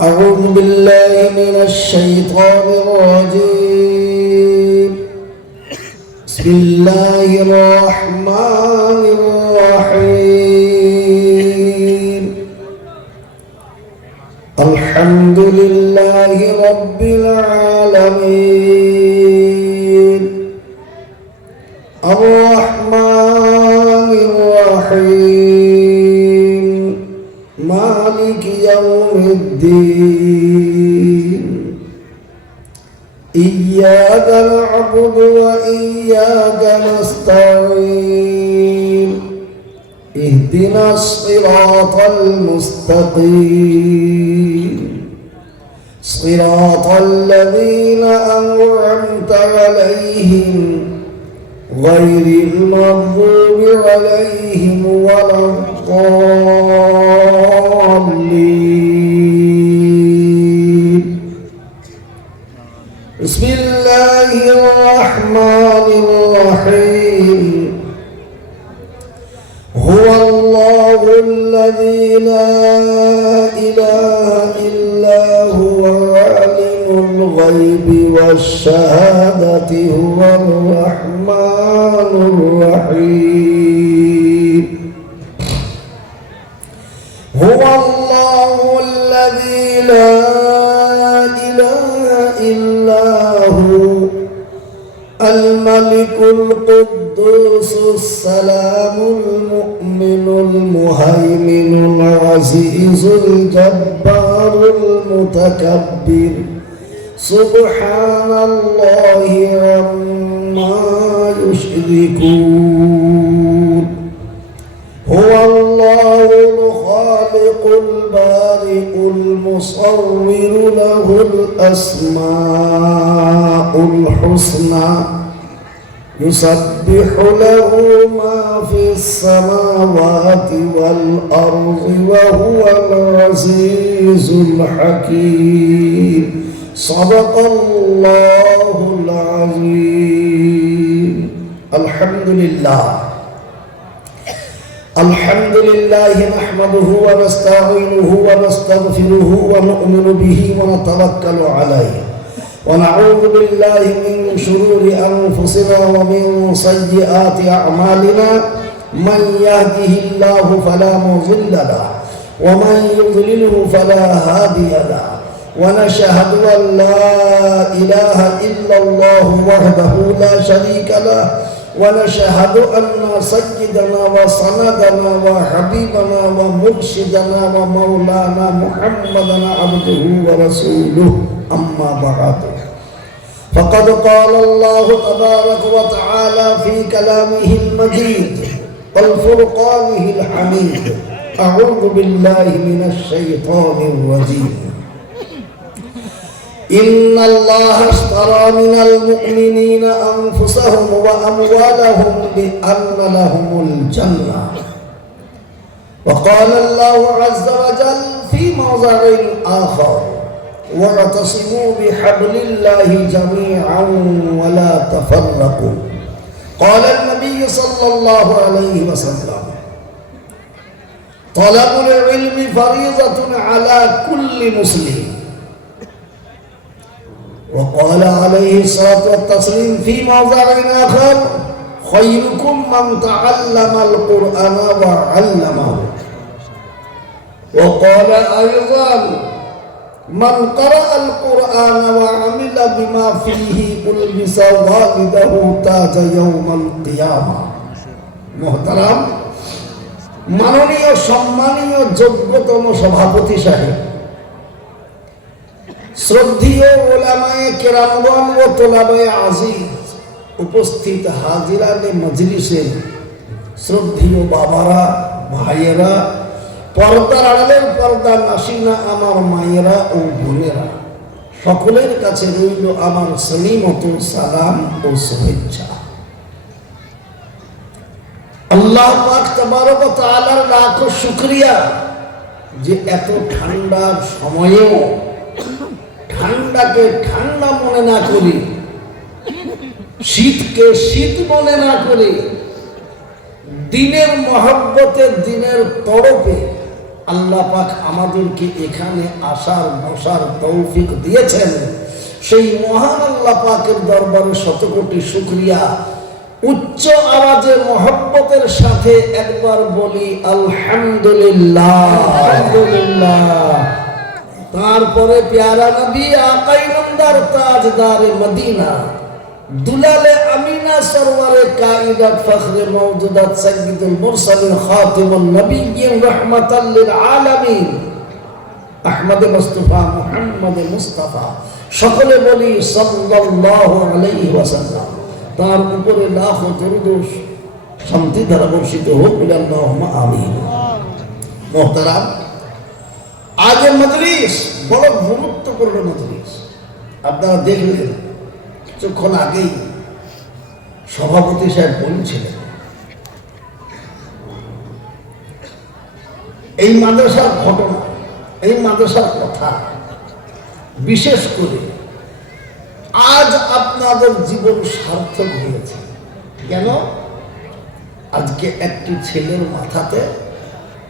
أعوذ بالله من الشيطان الرجيم. بسم الله الرحمن الرحيم. الحمد لله رب العالمين الرحمن الرحيم مالك يوم الدين. إياك نعبد وإياك نستعين. اهدنا الصراط المستقيم صراط الذين أنعمت عليهم غير المغضوب عليهم ولا الضالين. بسم الله الرحمن الرحيم. هو الله الذي لا إله إلا هو عالم الغيب والشهادة هو الرحمن الرحيم. هو الله الذي لا إله إلا هو الملك القدوس السلام المؤمن المهيمن العزيز الجبار المتكبر سبحان الله عما يشركون. هو الله الخالق البارئ المصور له الأسماء الحسنى يسبح له ما في السماوات والأرض وهو العزيز الحكيم. صدق الله العظيم. الحمد لله. الحمد لله نحمده ونستعينه ونستغفره ونؤمن به ونتوكل عليه ونعوذ بالله من شرور أنفسنا ومن سيئات أعمالنا. من يهده الله فلا مضل له ومن يضلله فلا هادي له. ونشهد أن لا إله إلا الله وحده لا شريك له. ونشهد أن سيدنا وسندنا وحبيبنا ومرشدنا ومولانا محمدا عبده ورسوله. أما بعد فقد قال الله تبارك وتعالى في كلامه المجيد والفرقانه الحميد. أعوذ بالله من الشيطان الرجيم. إن الله اشترى من المؤمنين أنفسهم وأموالهم بأن لهم الجنة. وقال الله عز وجل في موضع آخر واعتصموا بحبل الله جميعا ولا تفرقوا. قال النبي صلى الله عليه وسلم طلب العلم فريضة على كل مسلم. وقال عليه الصلاة والتسليم في موضع آخر خيركم من تعلم القرآن وعلمه. وقال أيضا من قرأ القرآن وعمل بما فيه ألبس والده تاج يوم القيامة. محترم মাননীয় সম্মানীয় যোগ্যতম সভাপতি সাহেব, শ্রদ্ধেয় উলামায়ে কেরামগণ ও তোলাবায়ে আজিজ, উপস্থিত হাজিরানে মজলিসের শ্রদ্ধেয় বাবারা, ভাইয়েরা, পর্দার আড়ালের পর্দা নাসিনা আমার মায়েরা ও বোনেরা, সকলের কাছে রইল আমার সলিমত সালাম ও শুভেচ্ছা। আল্লাহ পাক তাবারক ওয়া তাআলার লাখো শুকরিয়া যে এত ঠান্ডার সময়েও ঠান্ডাকে ঠান্ডা মনে না করি, শীতকে শীত মনে না করে দিনের মহব্বতে, দিনের তরফে আল্লাহ পাক আমাদেরকে এখানে আসার বসার তৌফিক দিয়েছেন, সেই মহান আল্লাহ পাকের দরবারে শতকোটি শুকরিয়া। উচ্চ আওয়াজে মহব্বতের সাথে একবার বলি আলহামদুলিল্লাহ। আলহামদুলিল্লাহ। তারপরে প্যারা নবী আকাই নামদার তাজদারে মদিনা, দুলালে আমিনা সরওয়ারে কায়দাত ফখরে মওজুদাত সাইয়্যিদুল মুরসালিন খাতিমুন নবিয়্যিন রাহমাতাল লিল আলামিন আহমদ মুস্তাফা মুহাম্মদ মুস্তাফা, সকলে বলি সাল্লাল্লাহু আলাইহি ওয়াসাল্লাম। তার উপরে লাখ দরুদ শান্তি ধারা বর্ষিত হোক, আল্লাহুম্মা আমিন। মুহতারাম, আজকের মজলিস বড় গুরুত্বপূর্ণ মজলিস। আপনারা দেখলেন কিছুক্ষণ আগেই সভাপতি সাহেব বলছিলেন, এই মাদ্রাসার ঘটনা, এই মাদ্রাসার কথা, বিশেষ করে আজ আপনাদের জীবন সার্থক হয়েছে। কেন? আজকে একটি ছেলের মাথাতে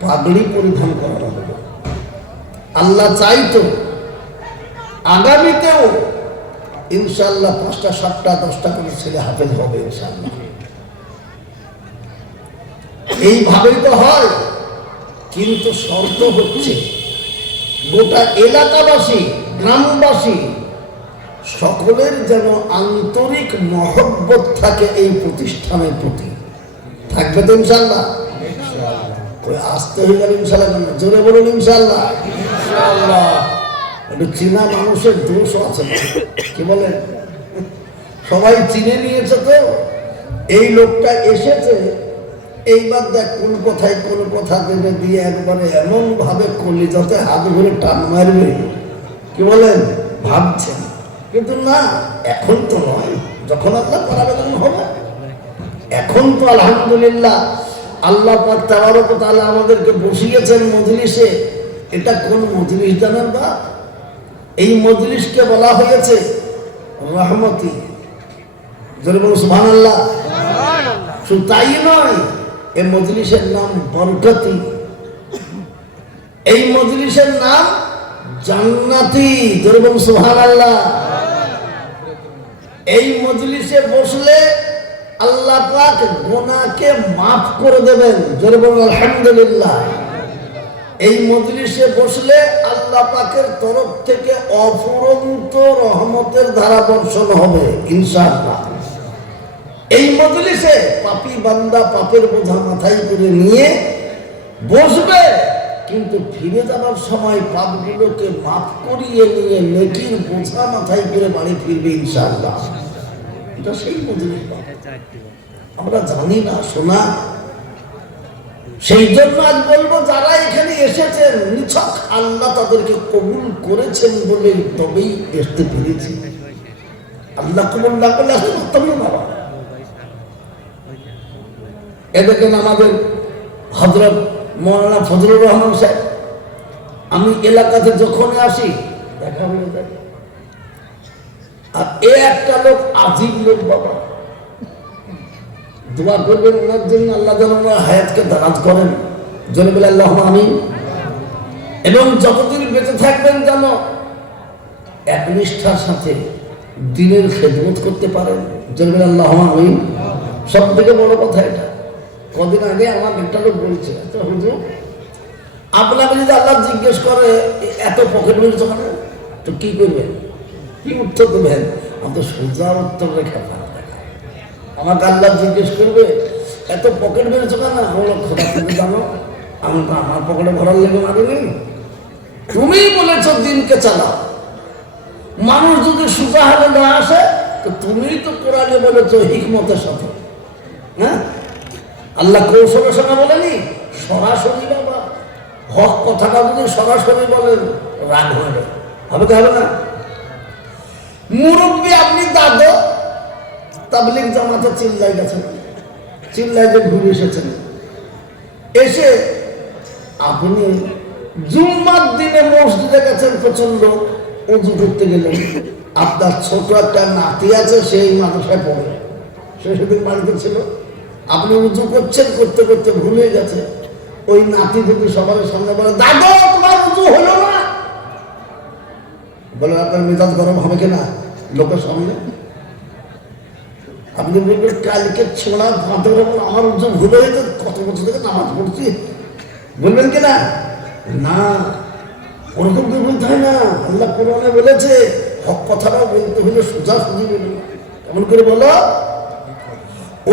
পাগড়ি পরিধান করানো হলো। আল্লাহ চাইতো আগামীতেও ইনশাআল্লাহ 5টা 7টা 10টা করে ছেলে হাফেজ হবে ইনশাআল্লাহ। এইভাবেই তো হয়, কিন্তু শর্ত হচ্ছে গোটা এলাকাবাসী, গ্রামবাসী সকলের যেন আন্তরিক মহব্বত থাকে এই প্রতিষ্ঠানের প্রতি। থাকবে তো ইনশাআল্লাহ? আসতে হয়ে গেল ইনশাআল্লাহ, জোরে বলুন ইনশাআল্লাহ। ইনশাআল্লাহ। একটু চীনা মানুষের দোষও আছে, কি বলেন? সবাই চিনে নিয়েছে তো, এই লোকটা এসেছে, এইবার দেখ কোন কথায় কোন কথা দেবে দিয়ে একবারে এমন ভাবে কলিজাতে হাত ধরে টান মারবে, কি বলেন, ভাবছেন। কিন্তু না, এখন তো নয়, যখন আল্লাহ পরাবেদন হবে। এখন তো আলহামদুলিল্লাহ আল্লাহ পাক তাবারক ওয়া তাআলা আমাদেরকে বসিয়েছেন মজলিসে। এটা কোন মজলিস জানেন না? এই মজলিসকে বলা হয়েছে রহমতি। জোরে বলুন সুবহানাল্লাহ। শুধু তাই নয়, এই মজলিসের নাম বরকতি, এই মজলিসের নাম জান্নাতি। জোরে বলুন সুবহানাল্লাহ। এই মজলিসে বসলে আল্লাহ পাক গুনাহকে মাফ করে দেবেন। জোরে বলুন আলহামদুলিল্লাহ। এই মজলিসে বসলে আল্লাহ পাকের তরফ থেকে অফুরন্ত রহমতের ধারা বর্ষণ হবে ইনশাআল্লাহ। এই মজলিসে পাপী বান্দা পাপের বোঝা মাথায় করে নিয়ে বসবে, কিন্তু ফিরে যাবার সময় পাপগুলোকে মাফ করিয়ে নিয়ে নেকির বোঝা মাথায় করে বাড়ি ফিরবে ইনশাআল্লাহ। এটা সেই মজলিস আমরা জানি না, শোনা। সেই জন্য আজ বলবো, যারা এখানে এসেছেন নিছক আল্লাহ তাদেরকে কবুল করেছেন বলে তবেই আসতে পেরেছি। আল্লাহ কবুল না করলে আসতে পারতাম না বাবা। এ দেখেন আমাদের হযরত মৌলানা ফজলুর রহমান সাহেব, আমি এলাকাতে যখন আসি দেখা হয়ে যায়। আর এ একটা লোক আজীব লোক বাবা, দোয়া করবেন ওনার জন্য, আল্লাহ যেন ওনার হায়াতকে দারাজ করেন। জোরে বলে আল্লাহুম্মা আমিন। এবং যতদিন বেঁচে থাকবেন যেন একনিষ্ঠার সাথে দ্বীনের খেদমত করতে পারেন। জোরে বলে আল্লাহুম্মা আমিন। সব থেকে বড় কথা এটা, কদিন আগে আমার একটা লোক বলছে, হুজুর আপনাকে যদি আল্লাহ জিজ্ঞেস করে এত পকেট মেরেছ কেন, তো কি করবেন, কি উত্তর দেবেন? আমি তো সোজা উত্তর রেখা পাই। আমাকে আল্লাহ জিজ্ঞেস করবে এত পকেট মেরেছ কেন, বলো খোদা তুমি জানো, আমি তো আমার পকেটে ভরার লেগে মারিনি। তুমি বলেছ দিনকে চালাও, মানুষ যদি সোজা হালে না আসে তো তুমি তো কোরআনে বলেছ হিকমতের সাথে। হ্যাঁ, আল্লাহ কৌশলের সঙ্গে বলেনি, সরাসরি বাবা। হক কথাটা যদি সরাসরি বলেন রাগ হয়ে যাবে, হবে কি হবে না? মুরব্বী আপনি দাদু তাবলীগ জামাতে চিল্লাই গেছেন, চিল্লাই যে ঘুরে এসেছেন, এসে আপনি জুম্মার দিনে মসজিদে গেছেন, প্রচন্ড উজু করতে গেলেন, আপনার ছোট একটা নাতি আছে সেই মাদ্রাসায় পড়ে, সে সেদিন বাড়িতে ছিল, আপনি উজু করছেন, করতে করতে ভুলে গেছে, ওই নাতি যদি সবার সামনে বলে দাদু তোমার উঁচু হলো না, বলে আপনার মেজাজ গরম হবে কিনা লোকের সামনে? আপনি বলবেন কালকে ছোড়া ভাতের ওপর আমার উঁচু ভুল হয়েছে, কত বছর থেকে নামাজ পড়ছি, বলবেন কিনা? না, ওরকম তো বলতে হয় না। আল্লাহ কোরআনে বলেছে হক কথাটাও বলতে হলে সোজা সুজি বলবে। কেমন করে বলো?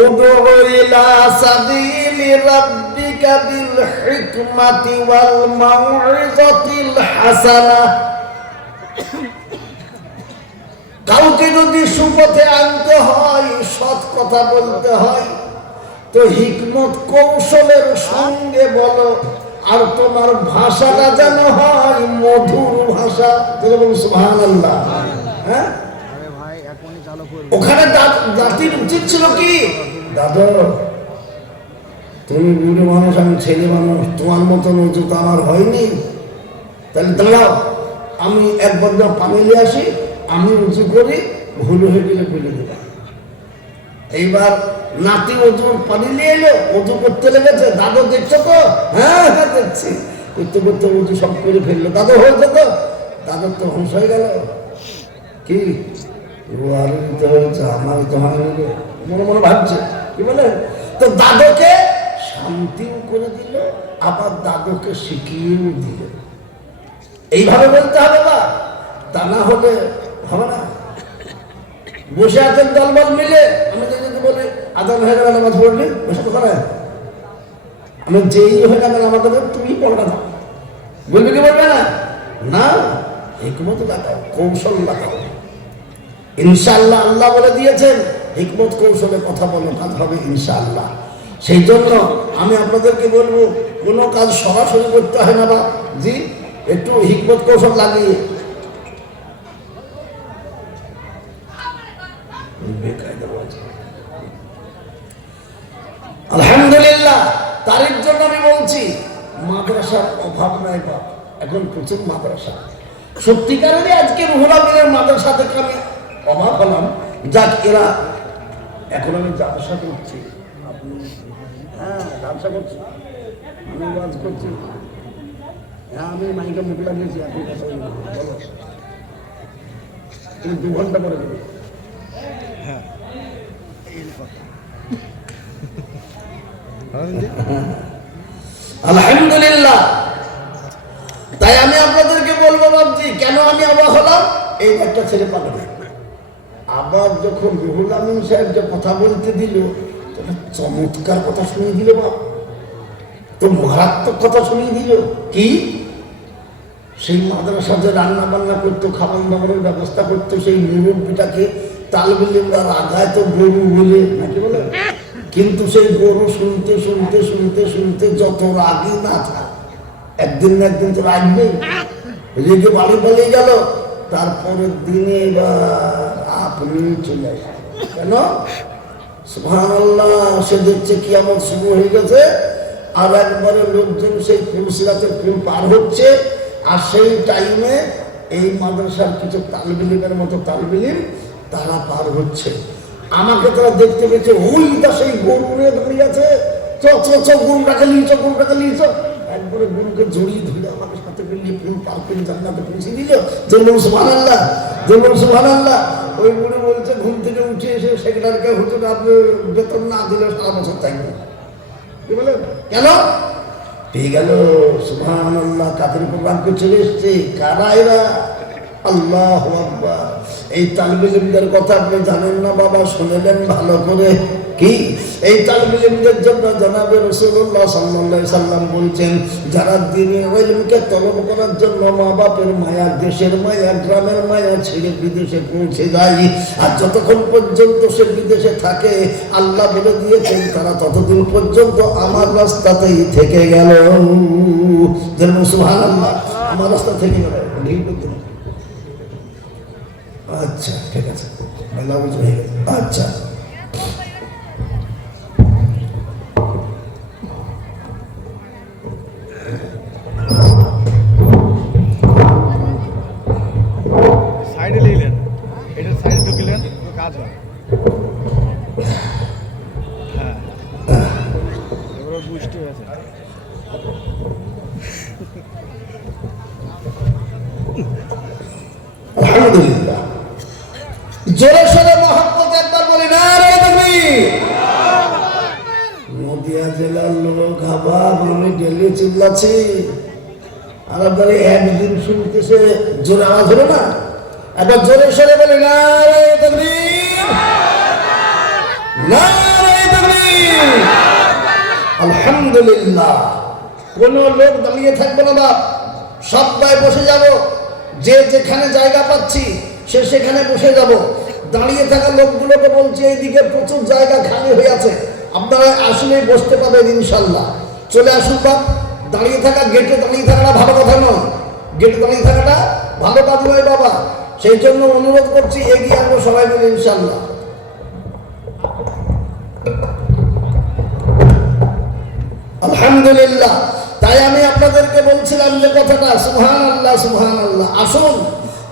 উদউ ইলা সাবিলি রাব্বিকা বিল হিকমাতি ওয়াল মাউইযাতিল হাসানাহ। কাউকে যদি সুপথে আনতে হয়, সৎ কথা বলতে হয়, তো হিকমত কৌশলের সঙ্গে বলো, আর তোমার ভাষাটা যেন হয় মধুর ভাষা। সুবহানাল্লাহ। হ্যাঁ, ওখানে জাতির উচিত ছিল কি, দাদা তুমি বুড়ো মানুষ, আমি ছেলে মানুষ, তোমার মতন উঁচু তো আমার হয়নি, তাহলে দাঁড়াও আমি একবার যা পানি নিয়ে আসি, আমি উঁচু করি, ভুল হয়ে গেলে ফেলে দেব। এইবার নাতি ওজুর পানি নিয়ে এলো, ওজু করতে লেগেছে, দাদু দেখছো তো? হ্যাঁ হ্যাঁ দেখছি। করতে করতে উঁচু সব করে ফেললো, দাদু হয়েছে তো? দাদুর তো ধ্বংস হয়ে গেল। কি আরো দিতে হয়েছে, আমার তো হয়নি, মনে মনে ভাবছে। কি বলে? তো দাদুকে শান্তিও করে দিল, আবার দাদুকে শিখিয়েও দিল। এইভাবে বলতে হবে না, তা না হলে হবে না। বসে আছেন দলবল মিলে, আমি যদি বলি আদান হয়ে গেল নামাজ পড়লি, বসে তো করে আমি যেই হয়ে গেল আমাদের তুমি পড়া দাও, বলবি কি বলবে না? না, হিকমত লাগাও, কৌশল লাগাও। ইনশাআল্লাহ আল্লাহ বলে দিয়েছেন হিকমত কৌশলে কথা বলো, কাজ হবে ইনশাআল্লাহ। সেই জন্য আমি আপনাদেরকে বলবো, কোনো কাজ সরাসরি করতে হয় না, বা জি একটু হিকমত কৌশল লাগিয়ে। আলহামদুলিল্লাহ, তারির জন্য আমি বলছি মাদ্রাসার অভাব নাই বা এখন প্রচুর মাদ্রাসা। সত্যিকারেরই আজকে রুহুল আমিনের মাদ্রাসা থেকে আমি অবাক হলাম। যাক, এরা এখন আমি ব্যবসা করছি, হ্যাঁ ব্যবসা করছি, আমি কাজ করছি, হ্যাঁ আমি মাইকে মুখ লাগিয়েছি, আপনি কথা বলো, তুমি 2 ঘন্টা পরে দেবে। হ্যাঁ আলহামদুলিল্লাহ। তাই আমি আপনাদেরকে বলবো বাবজি, কেন আমি অবাক হলাম, এই একটা ছেলে পাবে না। আবার যখন রুহুল আমিন সাহেব যে কথা বলতে দিল, চমৎকার কথা শুনিয়ে দিল, বাপ তো মারাত্মক কথা শুনিয়ে দিল। কি সেই মাদ্রাসা যে রান্না বান্না করতো, খাবার দাবারের ব্যবস্থা করতো, সেই মুরব্বিটাকে তালবিলিমরা রাগায় তো গরু বলে নাকি বলে, কিন্তু সেই গরু শুনতে শুনতে শুনতে শুনতে যত রাগই না থাক, একদিন না একদিন তো রাখবেই, রেগে বাড়ি পালিয়ে গেল। তারপরের দিনে এবার আপনি চলে আসেন। কেন? সুবহানাল্লাহ, সে দেখছে কিয়ামত শুরু হয়ে গেছে, আর একবারে লোকজন সেই ফুলসিরাতের ফুল পার হচ্ছে, আর সেই টাইমে এই মাদ্রাসার কিছু তালবিলিমের মতো তালবিলিম তারা পার হচ্ছে। আমাকে তারা দেখতে পেয়েছে, ওইটা সেই গরুরে দাঁড়িয়ে আছে, গরুটাকে নিয়েছ, গরুটাকে নিয়েছ, একবারে গরুকে জড়িয়ে ধরে আমাকে সাথে পেলে ফুল পার করে জান্নাতে পৌঁছে দিল। যেমন সুবহানাল্লাহ, যেমন সুবহানাল্লাহ। ওই বুড়ি বলছে ঘুম থেকে উঠে এসে সেক্রেটারিকে হুজুর আপনি বেতন না দিলে সারা বছর থাকবে। কি বলে? কেন? পেয়ে গেল। সুবহানাল্লাহ, কাদের প্রোগ্রাম করে চলে এসছে, কারা এরা? আল্লাহু আকবার। এই তালবিলিমদের কথা আপনি জানেন না বাবা, শুনলেন ভালো করে। কি এই তালবিলিমদের জন্য জনাবে রাসূলুল্লাহ সাল্লাল্লাহু আলাইহি সাল্লাম বলছেন, যারা দ্বীনি ইলমকে তলব করার জন্য মা বাপের মায়া, দেশের মায়া, গ্রামের মায়া ছেড়ে বিদেশে পৌঁছে যায়, আর যতক্ষণ পর্যন্ত সে বিদেশে থাকে আল্লাহ বলে দিয়েছেন তারা ততদিন পর্যন্ত আমার রাস্তাতেই থেকে গেল। যেন সুবহানাল্লাহ, আমার রাস্তা থেকে গেল। আচ্ছা ঠিক আছে, মেলা বুঝে হয়ে গেছে। আচ্ছা সাইডে নিলেন, এটা সাইডে ঢুকিলেন, কাজ হয়। হ্যাঁ এবার বুঝতে হয়েছে। আলহামদুলিল্লাহ। জোরে সোরে মহব্বত একবার বলি নারে তাকবীর। নদিয়া জেলার লোক আবার আমি ডেলি চিল্লাচ্ছি, আর আপনারা একদিন শুনতেছে জোরে আওয়াজ হলো না? একবার জোরে সোরে বলি নারে তাকবীর, নারে তাকবীর। আলহামদুলিল্লাহ। কোন লোক দাঁড়িয়ে থাকবে না বাপ, সবাই বসে যাব, যে যেখানে জায়গা পাচ্ছি সে সেখানে বসে যাব। দাঁড়িয়ে থাকা লোকগুলোকে বলছি এইদিকে প্রচুর জায়গা খালি হয়ে আছে, আপনারা আসলেই বসতে পারবেন ইনশাল্লাহ। চলে আসুন বাপ। দাঁড়িয়ে থাকা, গেটে দাঁড়িয়ে থাকাটা ভালো কথা নয়, গেটে দাঁড়িয়ে থাকাটা ভালো কাজ নয় বাবা। সেই জন্য অনুরোধ করছি এগিয়ে আসবো সবাই মিলে ইনশাল্লাহ। আলহামদুলিল্লাহ। তাই আমি আপনাদেরকে বলছিলাম যে কথাটা, সুবহানাল্লাহ সুবহানাল্লাহ। আসুন,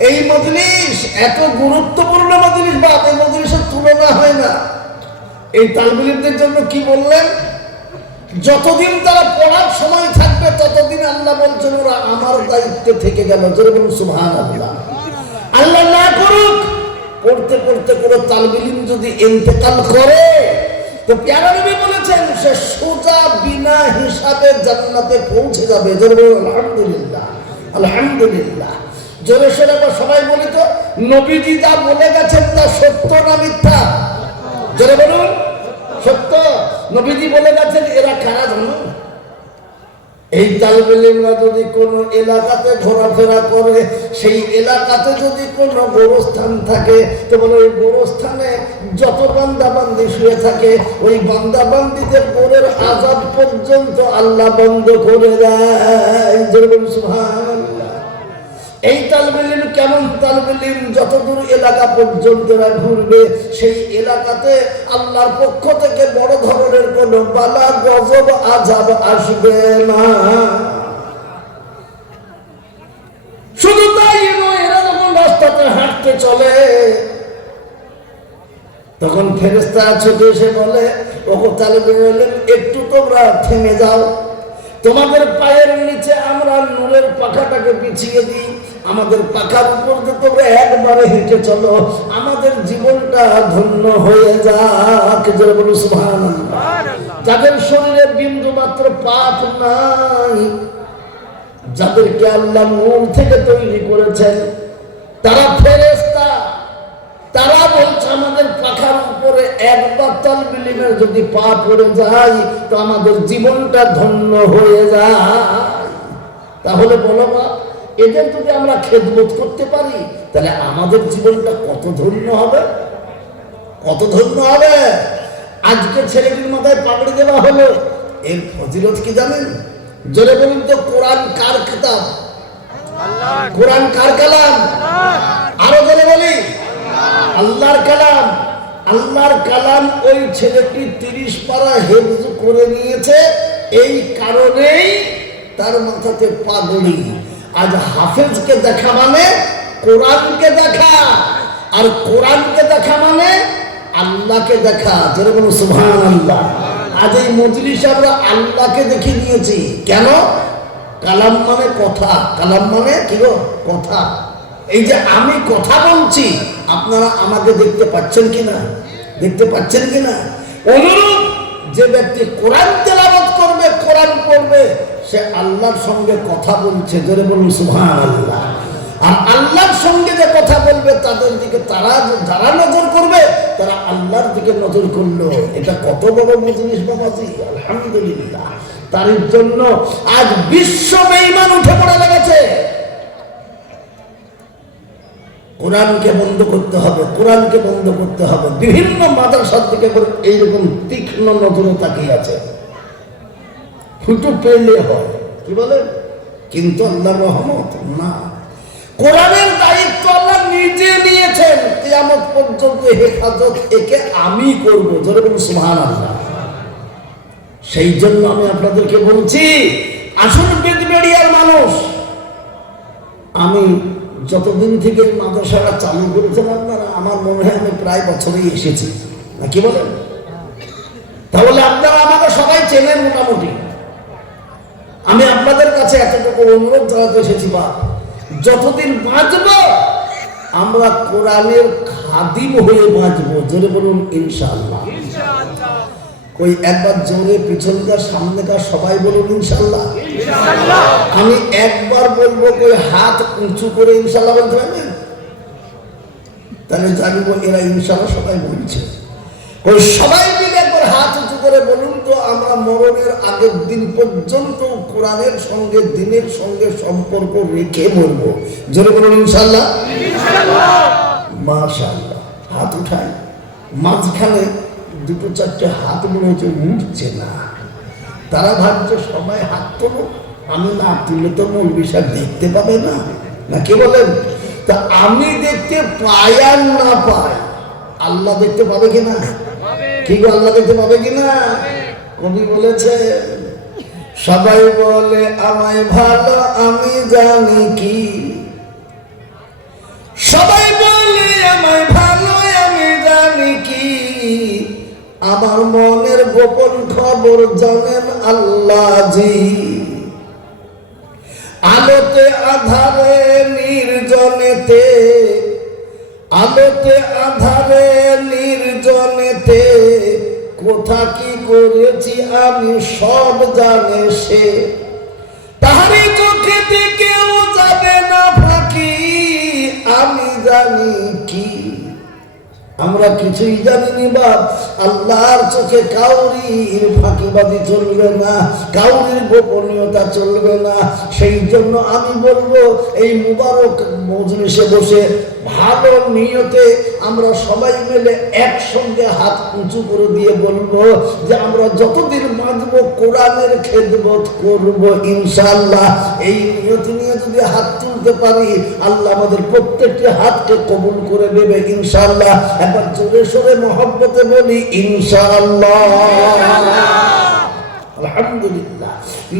এই মজলিস এত গুরুত্বপূর্ণ মজলিস বাপ, এই মজলিসের তুলনা হয় না। এই তালবিলদের জন্য কি বললেন? যতদিন তারা পড়ার সময় থাকবে ততদিন আল্লাহ বলছেন ওরা আমার দায়িত্বে থেকে গেল। জোরে বলুন সুবহানাল্লাহ। আল্লাহ না করুক, পড়তে পড়তে কোনো তালবিলিম যদি ইন্তেকাল করে তো প্যারা নবী বলেছেন সে সোজা বিনা হিসাবে জান্নাতে পৌঁছে যাবে। জোরে বলুন আলহামদুলিল্লাহ, আলহামদুলিল্লাহ। জোরে সোরে সবাই বলি তো, নবীজি যা বলে গেছেন তা সত্য না মিথ্যা? জোরে বলুন সত্য। নবীজি বলে গেছেন। এরা কারা জানো? এই তালবেলিমরা যদি কোনো এলাকাতে ঘোরাফেরা করে, সেই এলাকাতে যদি কোনো গোরস্থান থাকে তো বলে ওই গোরস্থানে যত বান্দাবান্দি শুয়ে থাকে ওই বান্দাবান্দিদের গোরের আযাব পর্যন্ত আল্লাহ বন্ধ করে দেয়। সুবহানাল্লাহ। এই তালবিলিম কেমন তালবিলিম? যতদূর এলাকা পর্যন্ত ঘুরবে সেই এলাকাতে আল্লাহর পক্ষ থেকে বড় ধরনের কোনো বালা গজব আযাব আসবে না। শুধু তাই নয়, এরা যখন রাস্তাতে হাঁটতে চলে তখন ফেরেশতা ছুটে এসে বলে, ওগো তালবিলিম, একটু তোমরা থেমে যাও, তোমাদের পায়ের নিচে আমরা নূরের পাখাটাকে বিছিয়ে দিই, আমাদের পাখার উপর দিয়ে তোমরা একবারে হেঁটে চলো, আমাদের জীবনটা ধন্য হয়ে যাক। জোরে বলুন সুবহানাল্লাহ। যাদের শরীরে বিন্দু মাত্র পাপ নাই, যাদেরকে আল্লাহ নূর থেকে তৈরি করেছেন, তারা ফেরেশতা, তারা বলছে আমাদের পাখার উপরে একবার তালবিলিমের যদি পা পড়ে যায় তো আমাদের জীবনটা ধন্য হয়ে যায়। তাহলে বলো বা, এদের যদি আমরা খেদমত করতে পারি তাহলে আমাদের জীবনটা কত ধন্য হবে, কত ধন্য হবে। আজকে ছেলেটির মাথায় পাগড়ি দেওয়া হলো, এর ফজিলত কি জানেন? জোরে বলুন তো, কোরআন কার কিতাব? কোরআন কার কালাম? আরো জোরে বলি, আল্লাহর কালাম। আল্লাহর কালাম ওই ছেলেটি 30 পারা হেফজ করে নিয়েছে, এই কারণেই তার মাথাতে পাগড়ি। আজ হাফেজকে দেখা মানে কোরআনকে দেখা, আর কোরআনকে দেখা মানে আল্লাহকে দেখা। যেরকম সুবহানাল্লাহ। আজ এই মজলিসে আমরা আল্লাহকে দেখে নিয়েছি। কেন? কালাম মানে কথা, কালাম মানে কি গো? কথা। এই যে আমি কথা বলছি, আপনারা আমাকে দেখতে পাচ্ছেন কিনা? দেখতে পাচ্ছেন কিনা? অনুরূপ যে ব্যক্তি কোরআন তেলাওয়াত করবে, কোরআন পড়বে, সে আল্লাহর সঙ্গে কথা বলছে। জোরে বলুন সুবহানাল্লাহ। আর আল্লাহর সঙ্গে যে কথা বলবে তাদের দিকে তারা যারা নজর করবে তারা আল্লাহর দিকে নজর করলো। এটা কত বড় মজলিস বাবাজি, আলহামদুলিল্লাহ। তার জন্য আজ বিশ্ব বেঈমান উঠে পড়ে লেগেছে। কোরআনকে বন্ধ করতে হবে, কোরআনকে বন্ধ করতে হবে। বিভিন্ন মাদ্রাসার দিকে এইরকম তীক্ষ্ণ নজরে তাকিয়ে আছে। ফুটু পেলে হয়, কি বলে? কিন্তু আল্লাহর রহমত না। কোরআনের দায়িত্ব আল্লাহ নিজে নিয়েছেন, কিয়ামত পর্যন্ত হেফাজত একে আমি করব। জোরে বলুন সুবহানাল্লাহ। সেই জন্য আমি আপনাদেরকে বলছি, আসুন বেদবেড়িয়ার মানুষ, আমি যতদিন থেকে মাদ্রাসাটা চালু করেছেন আপনারা, আমার মনে হয় আমি প্রায় বছরেই এসেছি, না কি বলেন? তাহলে আপনারা আমাকে সবাই চেনেন মোটামুটি। আমি আপনাদের কাছে এতটুকু অনুরোধ জানাতে এসেছি, বা যতদিন বাঁচব আমরা কোরআনের খাদিম হয়ে বাঁচবো। জোরে বলুন ইনশাআল্লাহ। ওই একবার জোরে পিছনকার সামনেকার সবাই বলুন ইনশাআল্লাহ। আমি একবার বলবো, ওই হাত উঁচু করে ইনশাআল্লাহ বলতে পারবেন? তাহলে জানবো এরা ইনশাআল্লাহ সবাই বলছে। ওই সবাই মিলে একবার হাত উঁচু করে বলুন তো, আমরা মরণের আগের দিন পর্যন্ত কোরআনের সঙ্গে দিনের সঙ্গে সম্পর্ক রেখে মরবো। জোরে বলুন ইনশাআল্লাহ। মাশাআল্লাহ। হাত উঠায়, মাঝখানে দুটো চারটে হাত মনে হচ্ছে উঠছে না। তারা ভাবছে সবাই হাত তোলো, আমি না তুলে তো মৌলভী সাহেব দেখতে পাবে না, না কে বলেন? তা আমি দেখতে পাই আর না পাই, আল্লাহ দেখতে পাবে কিনা? কি গো, আল্লাহ দেখতে পাবে কিনা? কবি বলেছে, সবাই বলে আমায় ভালো, আমি জানি কি। সবাই বলে আমায় ভালো, আমি জানি কি। আমার মনের গোপন খবর জানেন আল্লাহ জি। আলোতে আধারে নির্জনেতে, আলোতে আধারে নির্জনেতে, কোথা কি করেছি আমি সব জানে সে। তাহারি চোখেতে কেউ যাবে না ফাঁকি, আমি জানি কি। আমরা কিছুই জানিনি বাপ, আল্লাহর চোখে কাউরির ফাঁকিবাজি চলবে না, কাউরির গোপনীয়তা চলবে না। সেই জন্য আমি বলবো, এই মুবারক মজলিসে বসে ভালো নিয়তে আমরা সবাই মিলে একসঙ্গে হাত উঁচু করে দিয়ে বলবো যে আমরা যতদিন বাঁচবো কোরআনের খেদমত করব ইনশাআল্লাহ। এই নিয়ত নিয়ে যদি হাত তুলতে পারি, আল্লাহ আমাদের প্রত্যেকটি হাতকে কবুল করে দেবে ইনশাআল্লাহ। একবার জোরে সোরে মহব্বতে বলি ইনশাআল্লাহ। আলহামদুলিল্লাহ।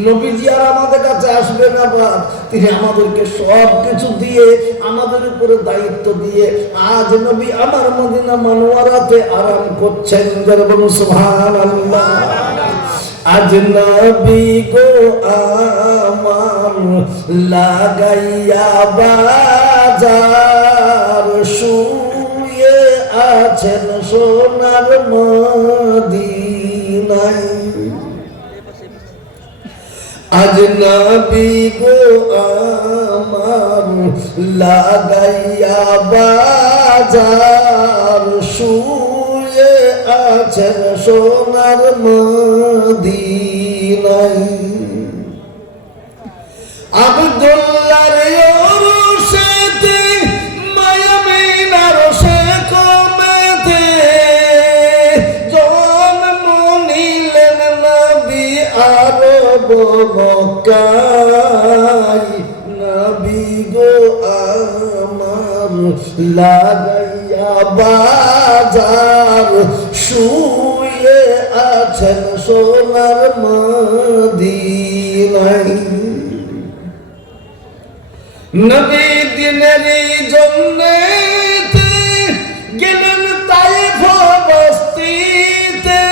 নবীজি আর আমাদের কাছে আসবে না বাপ, তিনি আমাদেরকে সব কিছু দিয়ে, আমাদের উপরে দায়িত্ব দিয়ে আজ নবী আমার মদিনা মানোয়ারাতে আরাম করছেন। যারা বলুন সুবহানাল্লাহ। আজ নবী গো আমার লাগাইয়া বাজার, শুয়ে আছেন সোনার মদিনায়। আজ নবী গো আমার লাগাইয়া বাজার, শুয়ে আছেন সোনার মদিনায়। আব্দুল্লাহর ওরসেতে মায়ামিনার সে কমেতে, জন্ম নিলেন নবী আরব মক্কায়। নবী গো আমার লাগাইয়া বাজার, শুয়ে আছেন সোনার মদিনায়। নবী দিনেরই জন্নেতে গেলেন তায়েফ বস্তিতে,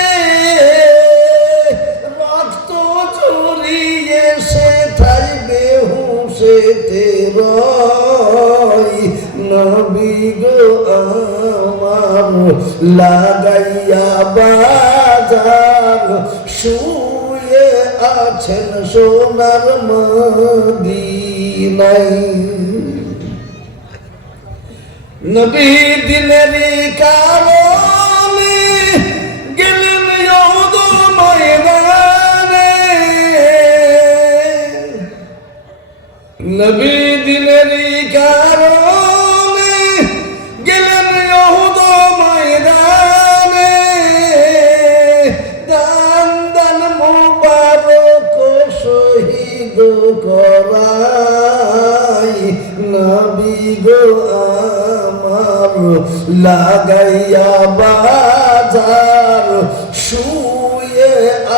রক্ত ঝরিয়ে সেথায় বেহুশেতে রয়। নবী গো আমার লাগাইয়া বাজার, শুয়ে আছেন সোনার মদিনায়। নবী দিনেরই কারণে গেলেন ইহুদ ময়দানে, নবী দিনেরই কারণে গেলেন ইহুদ ময়দানে। দান দান মুবারক শহীদ করাই, নবী গো আমার লাগাইয়া বাজার, শুয়ে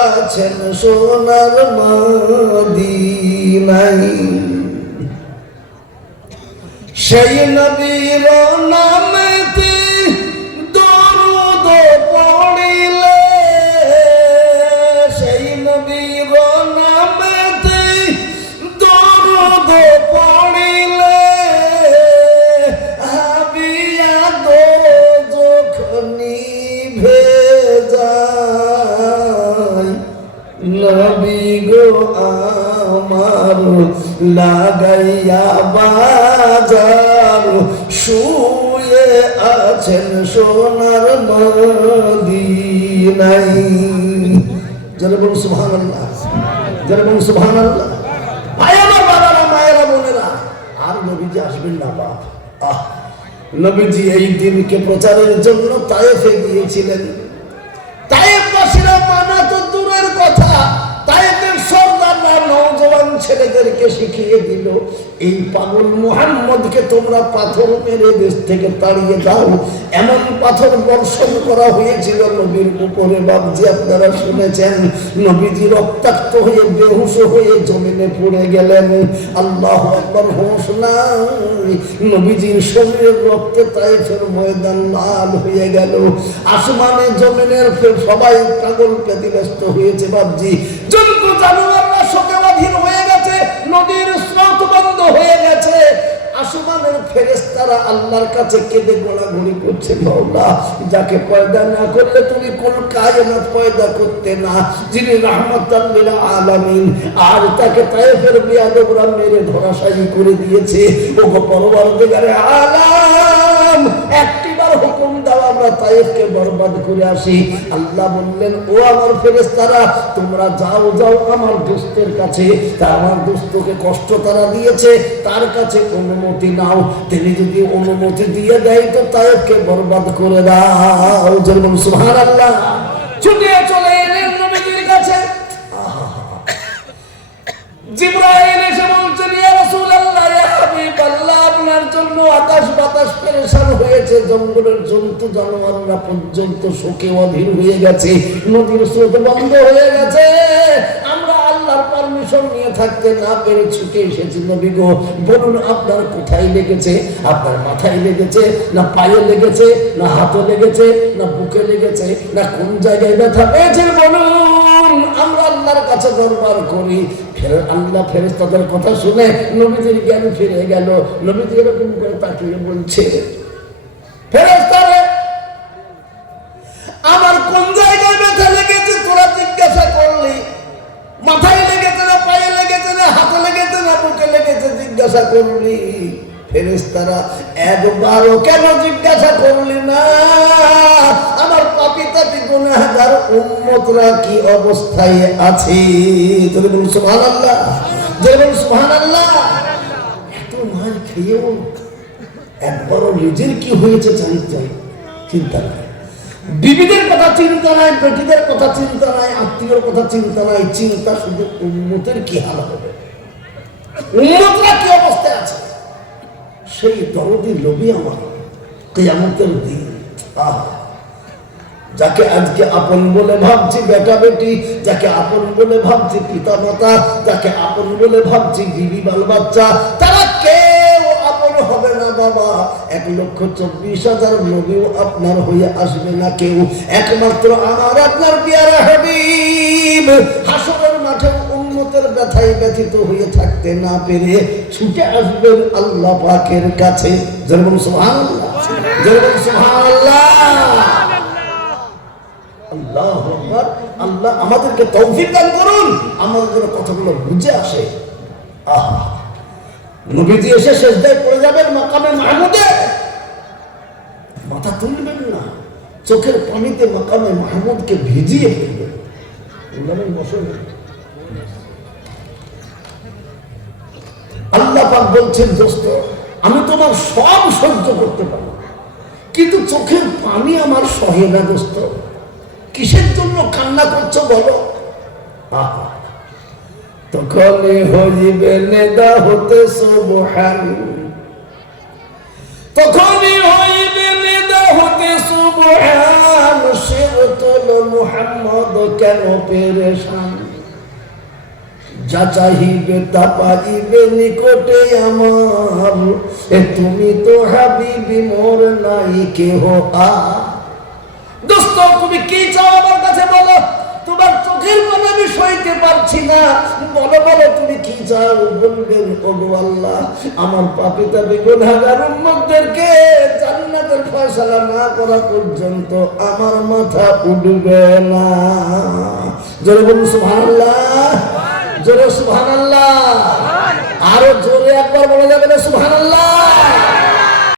আছেন সোনার মদিনায়। সেই নবীর নামেতে দরুদ পড়িলে, সেই নবীর নামেতে দরুদ পড়িলে, লাগাইয়া বাজার শুয়ে আছেন সোনার মদিনায়। যারা বলুন সুবহানাল্লাহ, যারা বলুন সুবহানাল্লাহ। ভাই আমার, বাবারা, মায়েরা, বোনেরা, আর নবীজি আসবেন না বাপ। নবীজি এই দিনকে প্রচারের জন্য তায়েফে গিয়েছিলেন। তায়েফবাসীরা মানা তো দূরের কথা, তায়েফের সর্দাররা নওজওয়ান ছেলেদেরকে শিখিয়ে দিল, এই পাগল মুহাম্মদকে তোমরা পাথর মেরে দেশ থেকে তাড়িয়ে দাও। এমন পাথর বর্ষণ করা হয়েছিল নবীর উপরে, বাবজি আপনারা শুনেছেন। নবীজি রক্তাক্ত হয়ে বেহুশ হয়ে জমিনে পড়ে গেলেন। আল্লাহু আকবার, হোশ নাই। নবীজির শরীরের রক্তে তায়েফের ময়দান লাল হয়ে গেল। আসমানে জমিনের সবাই পাগল ব্যতিব্যস্ত হয়েছে বাবজি। জন্তু জানোয়াররা শোকে অধীর হয়ে গেছে, নদীর স্রোত বন্ধ হয়ে গেছে। আসমানের ফেরেশতারা আল্লাহর কাছে কেঁদে গোলাগুলি করছে, মাওলা যাকে পয়দা না করলে তুমি কোন কায়নাত পয়দা করতে না, যিনি রাহমাতাল লিল আলামিন, আর তাকে তায়েফের বেয়াদবরা মেরে ধরাশায়ী করে দিয়েছে। ওগো পরওয়ারদিগারে আলাম, একটিবার হুকুম দাও আমরা তায়েফকে বরবাদ করে আসি। আল্লাহ বললেন, ও আমার ফেরেশতারা, তোমরা যাও যাও আমার দোস্তের কাছে, তা আমার দোস্তকে কষ্ট তারা দিয়েছে, তার কাছে অনুমতি নাও। তিনি যদি অনুমতি দিয়ে দেয় তো তায়েফকে বরবাদ করে দাও। যেমন সুবহানাল্লাহ। ছুটে চলে এলেন নবীজির কাছে। জিবরাইল এসে বলছেন, ইয়া রাসূলুল্লাহ, ইয়া হাবিবাল্লাহ, আপনার জন্য আকাশ বাতাস পেরেশান হয়েছে, জঙ্গলের জন্তু জানোয়াররা পর্যন্ত শোকে অধীর হয়ে গেছে, নদীর স্রোত বন্ধ হয়ে গেছে। আমরা আল্লাহর পারমিশন নিয়ে থাকতে না পেরে ছুটে এসেছি নবী গো। বলুন আপনার কোথায় লেগেছে? আপনার মাথায় লেগেছে, না পায়ে লেগেছে, না হাতে লেগেছে, না বুকে লেগেছে, না কোন জায়গায় ব্যথা পেয়েছে? বলুন, আমরা আল্লাহর কাছে দরবার করি। আল্লাহ ফেরেশতাদের কথা শুনে নবীজির জ্ঞান ফিরে গেল। নবীজি এরকম করে তাকিয়ে বলছে, ফেরেশতারা, আমার কোন জায়গায় ব্যথা লেগেছে তোরা জিজ্ঞাসা করলি? মাথায় লেগেছে না পায়ে লেগেছে না হাতে লেগেছে না বুকে লেগেছে জিজ্ঞাসা করলি? ফেরেশতারা, একবারও কেন জিজ্ঞাসা করলি না আমার পাপী তাপী গুনাহগার উম্মতরা কি অবস্থায় আছে? যদি বলুন সুবহানাল্লাহ, যদি বলুন সুবহানাল্লাহ। এত মার খেয়েও একবারও নিজের কি হয়েছে জানতে চিন্তা নাই, বিবিদের কথা চিন্তা নাই, বেটিদের কথা চিন্তা নাই, আত্মীয়র কথা চিন্তা নাই, চিন্তা শুধু উম্মতের কি হাল হবে, উম্মতরা কি অবস্থায় আছে। সেই দরদি নবী আমার কিয়ামতের দিন, যাকে আজকে আপন বলে ভাবছি বেটা বেটি, যাকে আপন বলে ভাবছি পিতা মাতা, যাকে আপন বলে ভাবছি বিবি বাল বাচ্চা, তারা কেউ আপন হবে না বাবা। 1,24,000 নবীও আপনার হয়ে আসবে না কেউ, একমাত্র আমার আপনার পেয়ারা হাবিব হাসরের মাঠে উম্মতের ব্যথায় ব্যথিত হয়ে থাকতে না পেরে ছুটে আসবেন আল্লাহ পাকের কাছে। যেরকম সুবহানাল্লাহ, যেরকম সুবহানাল্লাহ। আল্লাহু আকবার। আল্লাহ আমাদেরকে তৌফিক দান করুন, আমাদের কথাগুলো বুঝে আসে। নবীজি এসে সিজদায় পড়ে যাবেন মাকামে মাহমুদে, মাথা তুলবেন না, চোখের পানিতে মাকামে মাহমুদকে ভিজিয়ে ফেলবেন। আল্লাহ পাক বলছেন, দোস্ত আমি তোমার সব সহ্য করতে পারি, কিন্তু চোখের পানি আমার সহে না। দোস্ত কিসের জন্য কান্না করছো বলো? তখনই হইবে নেদা হতে সুবহান, তখনই হইবে নেদা হতে সুবহান, শিরতুল মুহাম্মদ কেন পেরেশান, যা চাহিবে তা পাইবে নিকটে আমার, তুমি তো হাবিবি মোর নাই কেহ আ। দোস্ত তুমি কি চাও আমার কাছে বলো, তোমার চোখের পানি আমি সইতে পারছি না, বলো বলো তুমি কি চাও। বলবেন, ওগো আল্লাহ, আমার পাপী তাপী গুনাহগার উম্মতদেরকে জান্নাতের ফয়সালা না করা পর্যন্ত আমার মাথা উঠবে না। জোরে বলুন সুবহানাল্লাহ, জোরে সুবহানাল্লাহ। আরো জোরে একবার বলা যাবে না সুবহান